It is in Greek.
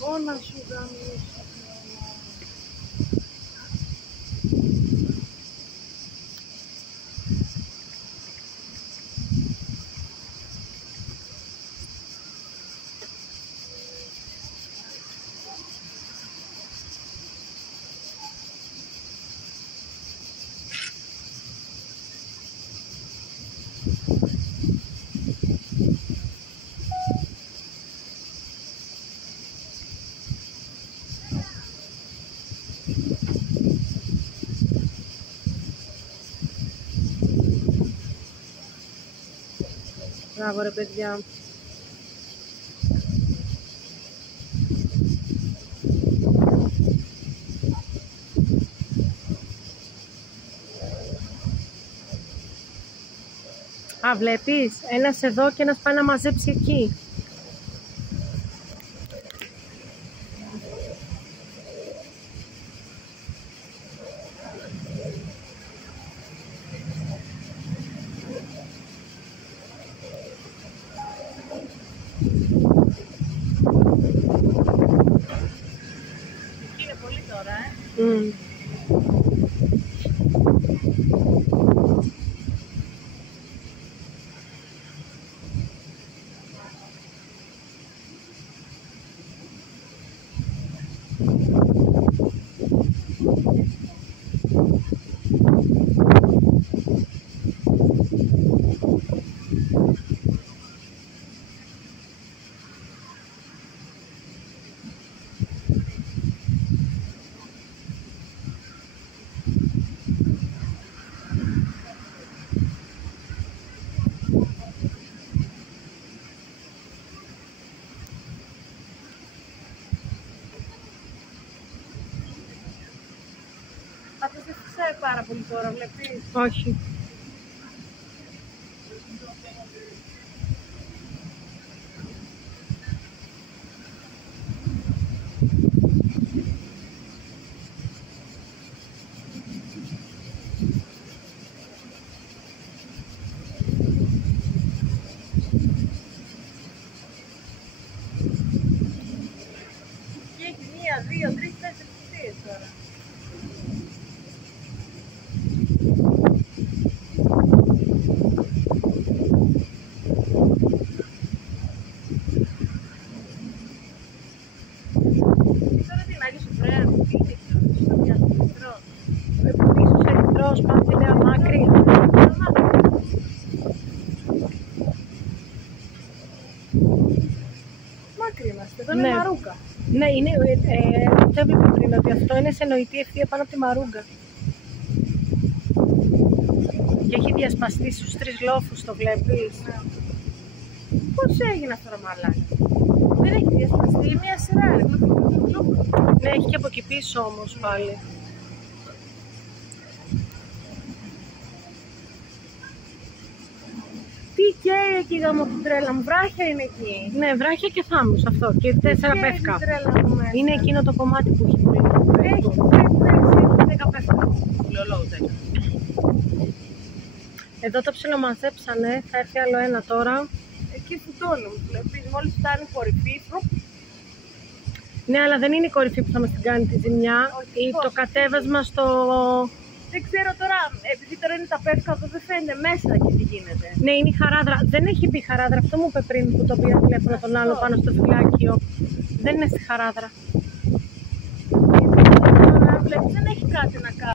Ω, να σου γαμίσω. Μπράβο ρε παιδιά. Α, βλέπεις, ένας εδώ και ένας πάει να μαζέψει εκεί. Εκεί είναι πολύ τώρα, Αυτό δεν φυσάει πάρα πολύ τώρα, βλέπεις. Όχι. Και έχει 1, 2, 3, 4 θητείες τώρα. Τώρα τι να λύσω πρέα, τι είναι στο μυαλό του ερυθρός. Ίσως ερυθρός, πάμε τη Νέα Μάκρη. Μάκρη είμαστε, εδώ είναι Μαρούγκα. Ναι, είναι, αυτό έβλεπα πριν, ότι αυτό είναι σε νοητή ευθεία πάνω από τη Μαρούγκα. Και έχει διασπαστεί στους 3 λόφους, το βλέπεις. Πώς έγινε αυτό το μαλάκι. Δεν έχει διασπαστεί, μια σειρά. Ναι, έχει και από εκεί πίσω όμως πάλι. Τι καίει εκεί γάμο την τρέλα μου, βράχια είναι εκεί. Ναι, βράχια και θάμνους αυτό. Και 4 πεύκα. Είναι εκείνο το κομμάτι που έχει πολύ. Έχει 10 πεύκα. Εδώ το ψιλομαζέψανε, θα έρθει άλλο ένα τώρα. Εκεί φουντώνουν, βλέπεις, μόλις φτάνει η κορυφή. Ναι, αλλά δεν είναι η κορυφή που θα μας την κάνει τη ζημιά. Ή το κατέβασμα στο... Δεν ξέρω τώρα, επειδή τώρα είναι τα πεύκα, αυτό δεν φαίνεται μέσα και τι γίνεται. Ναι, είναι η χαράδρα. Δεν έχει μπει η χαράδρα, αυτό μου είπε πριν που το πήρα τηλέφωνο τον άλλο πάνω στο φυλάκιο. Δεν είναι στη χαράδρα. Δεν έχει κάτι να κάνει.